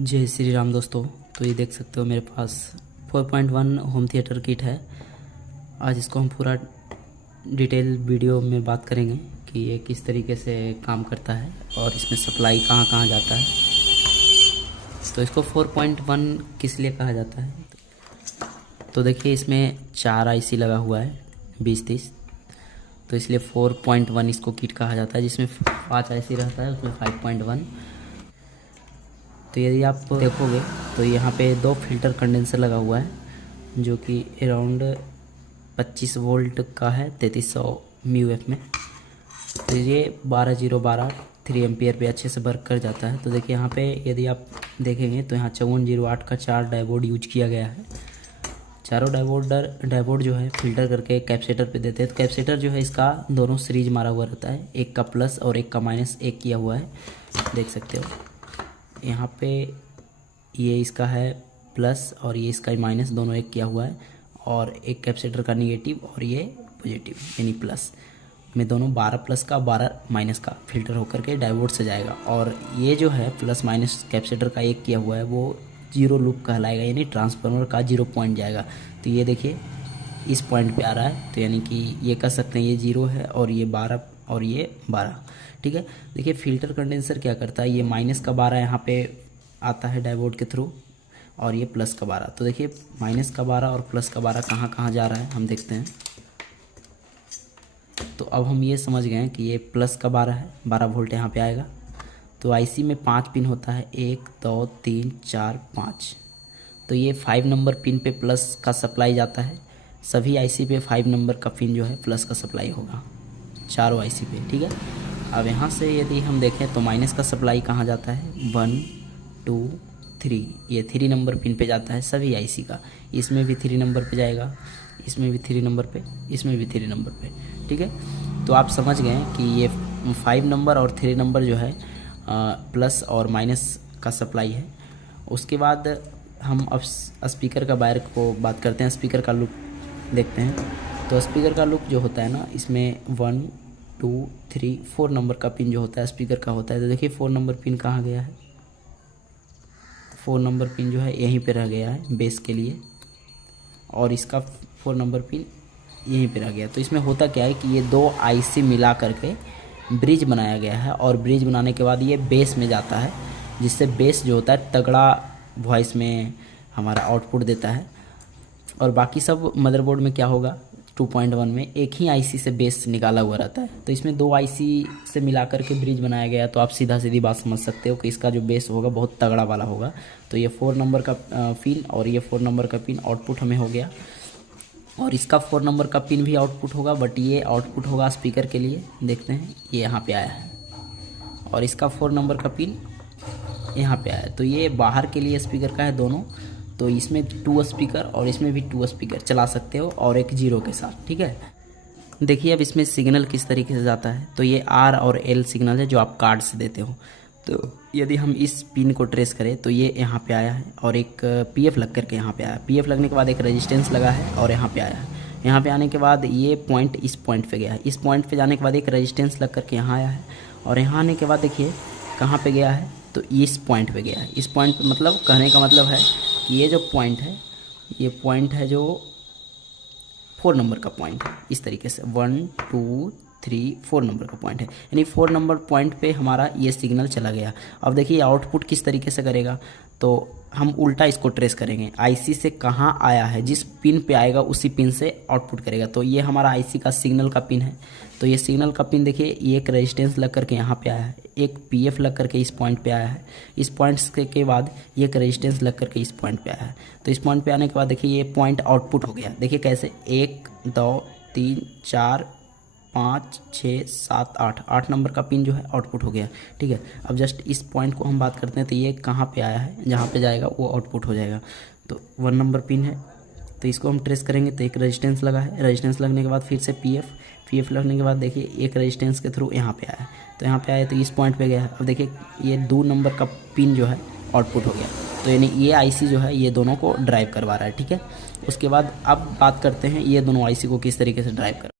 जय श्री राम दोस्तों। तो ये देख सकते हो मेरे पास 4.1 होम थिएटर किट है। आज इसको हम पूरा डिटेल वीडियो में बात करेंगे कि ये किस तरीके से काम करता है और इसमें सप्लाई कहाँ कहाँ जाता है। तो इसको 4.1 किस लिए कहा जाता है, तो देखिए इसमें 4 आईसी लगा हुआ है 20-30, तो इसलिए 4.1 इसको किट कहा जाता है, जिसमें 5 आईसी रहता है उसमें 5.1। तो यदि आप देखोगे तो यहाँ पे 2 फिल्टर कंडेंसर लगा हुआ है जो कि अराउंड 25 वोल्ट का है 3300 म्यूएफ में। तो ये 12012 3 एम्पियर पे अच्छे से वर्क कर जाता है। तो देखिए यहाँ पे यदि आप देखेंगे तो यहाँ 5408 का 4 डायोड यूज किया गया है। चारों डायोड जो है फिल्टर करके कैपेसिटर पे देते हैं। तो कैपेसिटर जो है इसका दोनों सीरीज मारा हुआ रहता है, एक का प्लस और एक का माइनस एक किया हुआ है, देख सकते हो। यहाँ पे ये इसका है प्लस और ये इसका माइनस, दोनों एक किया हुआ है, और एक कैपेसिटर का निगेटिव और ये पॉजिटिव यानी प्लस में दोनों 12 प्लस का 12 माइनस का फिल्टर होकर के डायोड से जाएगा। और ये जो है प्लस माइनस कैपेसिटर का एक किया हुआ है वो जीरो लूप कहलाएगा, यानी ट्रांसफार्मर का 0 पॉइंट जाएगा। तो ये देखिए इस पॉइंट पे आ रहा है, तो यानी कि ये कह सकते हैं ये 0 है और ये 12 और ये 12, ठीक है। देखिए फिल्टर कंडेंसर क्या करता है, ये माइनस का 12 यहाँ पे आता है डायोड के थ्रू और ये प्लस का 12। तो देखिए माइनस का 12 और प्लस का 12 कहाँ कहाँ जा रहा है हम देखते हैं। तो अब हम ये समझ गए हैं कि ये प्लस का 12 है, 12 वोल्ट यहाँ पे आएगा। तो आईसी में 5 पिन होता है, 1 2 3 4 5। तो ये 5 नंबर पिन पे प्लस का सप्लाई जाता है। सभी आईसी पे 5 नंबर का पिन जो है प्लस का सप्लाई होगा, चारों आईसी पे, ठीक है। अब यहाँ से यदि हम देखें तो माइनस का सप्लाई कहाँ जाता है, 1 2 3, ये 3 नंबर पिन पे जाता है सभी आईसी का। इसमें भी 3 नंबर पे जाएगा, इसमें भी 3 नंबर पे, इसमें भी 3 नंबर पे, ठीक है। तो आप समझ गए कि ये 5 नंबर और 3 नंबर जो है प्लस और माइनस का सप्लाई है। उसके बाद हम अब स्पीकर का वायर को बात करते हैं, स्पीकर का लुक देखते हैं। तो स्पीकर का लुक जो होता है ना, इसमें 1 2 3 4 नंबर का पिन जो होता है स्पीकर का होता है। तो देखिए 4 नंबर पिन कहाँ गया है, 4 नंबर पिन जो है यहीं पे रह गया है बेस के लिए, और इसका 4 नंबर पिन यहीं पे रह गया। तो इसमें होता क्या है कि ये 2 आईसी मिला करके ब्रिज बनाया गया है, और ब्रिज बनाने के बाद ये बेस में जाता है, जिससे बेस जो होता है तगड़ा वॉइस में हमारा आउटपुट देता है। और बाकी सब मदरबोर्ड में क्या होगा, 2.1 में एक ही आईसी से बेस निकाला हुआ रहता है। तो इसमें 2 आईसी से मिला करके ब्रिज बनाया गया है। तो आप सीधा सीधी बात समझ सकते हो कि इसका जो बेस होगा बहुत तगड़ा वाला होगा। तो ये 4 नंबर का पिन और ये 4 नंबर का पिन आउटपुट हमें हो गया, और इसका 4 नंबर का पिन भी आउटपुट होगा, बट ये आउटपुट होगा स्पीकर के लिए, देखते हैं ये यहाँ पे आया है, और इसका 4 नंबर का पिन यहाँ पे आया है। तो ये बाहर के लिए स्पीकर का है दोनों। तो इसमें 2 स्पीकर और इसमें भी 2 स्पीकर चला सकते हो, और एक 0 के साथ, ठीक है। देखिए अब इसमें सिग्नल किस तरीके से जाता है। तो ये R और L सिग्नल है जो आप कार्ड से देते हो। तो यदि हम इस पिन को ट्रेस करें तो ये यहाँ पे आया है, और एक PF लग करके यहाँ पे आया है। PF लगने के बाद एक रेजिस्टेंस लगा है और यहाँ पे आया है। यहाँ पे आने के बाद ये पॉइंट इस पॉइंट पे गया है, इस पॉइंट पे जाने के बाद एक रेजिस्टेंस लग करके यहाँ आया है, और यहाँ आने के बाद देखिए कहाँ पे गया है, तो इस पॉइंट पे गया है। इस पॉइंट पे मतलब कहने का मतलब है कि ये जो पॉइंट है, ये पॉइंट है जो 4 नंबर का पॉइंट है। इस तरीके से 1 2 3 4 नंबर का पॉइंट है, यानी 4 नंबर पॉइंट पे हमारा ये सिग्नल चला गया। अब देखिए आउटपुट किस तरीके से करेगा, तो हम उल्टा इसको ट्रेस करेंगे। आईसी से कहाँ आया है, जिस पिन पे आएगा उसी पिन से आउटपुट करेगा। तो ये हमारा आईसी का सिग्नल का पिन है। तो ये सिग्नल का पिन देखिए, ये एक रेजिस्टेंस लग करके यहाँ पे आया है, एक पीएफ लग करके इस पॉइंट पे आया है, इस पॉइंट के बाद ये एक रेजिस्टेंस लग करके इस पॉइंट पे आया है। तो इस पॉइंट पे आने के बाद देखिए ये पॉइंट आउटपुट हो गया। देखिए कैसे, 1 2 3 4 5 6 7 8 नंबर का पिन जो है आउटपुट हो गया, ठीक है। अब जस्ट इस पॉइंट को हम बात करते हैं, तो ये कहाँ पे आया है, जहाँ पे जाएगा वो आउटपुट हो जाएगा। तो 1 नंबर पिन है, तो इसको हम ट्रेस करेंगे तो एक रेजिस्टेंस लगा है, रेजिस्टेंस लगने के बाद फिर से पीएफ लगने के बाद देखिए एक रेजिस्टेंस के थ्रू यहाँ पे आया है, तो यहाँ पे आया तो इस पॉइंट पे गया है। अब देखिए ये 2 नंबर का पिन जो है आउटपुट हो गया। तो यानी ये आईसी जो है ये दोनों को ड्राइव करवा रहा है, ठीक है। उसके बाद अब बात करते हैं ये दोनों आईसी को किस तरीके से ड्राइव कर।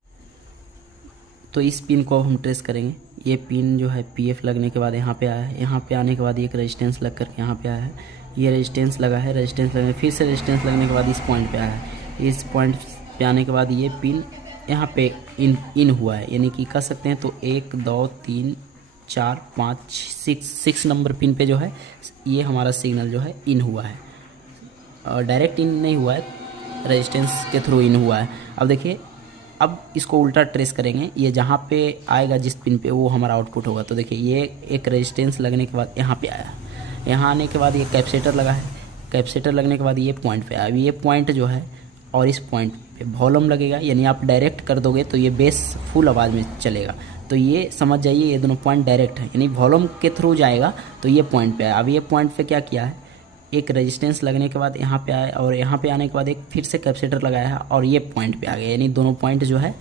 तो इस पिन को हम ट्रेस करेंगे, ये पिन जो है PF लगने के बाद यहाँ पे आया है, यहाँ पे आने के बाद एक रेजिस्टेंस लग करके यहाँ पे आया है, ये रेजिस्टेंस लगा है, रेजिस्टेंस लगने फिर से रेजिस्टेंस लगने के बाद इस पॉइंट पे आया है, इस पॉइंट पे आने के बाद ये पिन यहाँ पे इन हुआ है, यानी कि कह सकते हैं तो 1 2 3 4 5 6 नंबर पिन पे जो है ये हमारा सिग्नल जो है इन हुआ है, और डायरेक्ट इन नहीं हुआ है, रेजिस्टेंस के थ्रू इन हुआ है। अब देखिए, अब इसको उल्टा ट्रेस करेंगे, ये जहाँ पे आएगा जिस पिन पे वो हमारा आउटपुट होगा। तो देखिए ये एक रेजिस्टेंस लगने के बाद यहाँ पे आया, यहाँ आने के बाद ये कैपेसिटर लगा है, कैपेसिटर लगने के बाद ये पॉइंट पे आया, ये पॉइंट जो है और इस पॉइंट पे वॉल्यूम लगेगा, यानी आप डायरेक्ट कर दोगे तो ये बेस फुल आवाज़ में चलेगा। तो ये समझ जाइए ये दोनों पॉइंट डायरेक्ट है, यानी वॉल्यूम के थ्रू जाएगा तो ये पॉइंट पे आया। अब ये पॉइंट पे क्या किया है, एक रेजिस्टेंस लगने के बाद यहाँ पे आया, और यहाँ पे आने के बाद एक फिर से कैपेसिटर लगाया है और ये पॉइंट पे आ गया, यानी दोनों पॉइंट जो है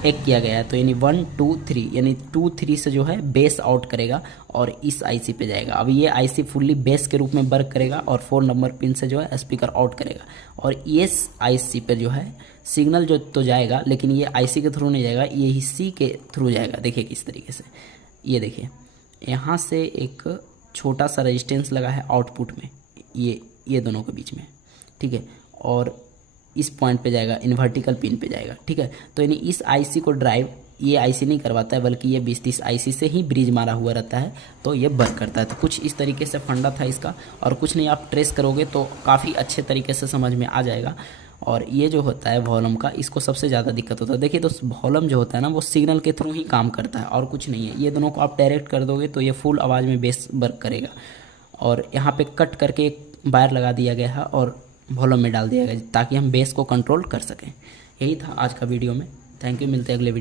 एक किया गया है। तो यानी 1 2 3, यानी 2 3 से जो है बेस आउट करेगा और इस आईसी पे जाएगा। अब ये आईसी फुल्ली बेस के रूप में वर्क करेगा और 4 नंबर पिन से जो है स्पीकर आउट करेगा, और इस आईसी पे जो है सिग्नल जो तो जाएगा, लेकिन ये आईसी के थ्रू नहीं जाएगा, ये ही सी के थ्रू जाएगा। देखिए किस तरीके से, ये देखिए यहाँ से एक छोटा सा रेजिस्टेंस लगा है आउटपुट में, ये दोनों के बीच में, ठीक है, और इस पॉइंट पे जाएगा, इन वर्टिकल पिन पे जाएगा, ठीक है। तो यानी इस आईसी को ड्राइव ये आईसी नहीं करवाता है, बल्कि ये 20-30 आईसी से ही ब्रिज मारा हुआ रहता है, तो ये वर्क करता है। तो कुछ इस तरीके से फंडा था इसका, और कुछ नहीं, आप ट्रेस करोगे तो काफ़ी अच्छे तरीके से समझ में आ जाएगा। और ये जो होता है वॉल्यूम का, इसको सबसे ज़्यादा दिक्कत होता है। देखिए, तो वॉल्यूम जो होता है ना, वो सिग्नल के थ्रू ही काम करता है और कुछ नहीं है। ये दोनों को आप डायरेक्ट कर दोगे तो ये फुल आवाज़ में बेस वर्क करेगा। और यहाँ पे कट करके एक वायर लगा दिया गया है और वॉल्यूम में डाल दिया गया, ताकि हम बेस को कंट्रोल कर सकें। यही था आज का वीडियो में। थैंक यू, मिलते हैं अगले वीडियो।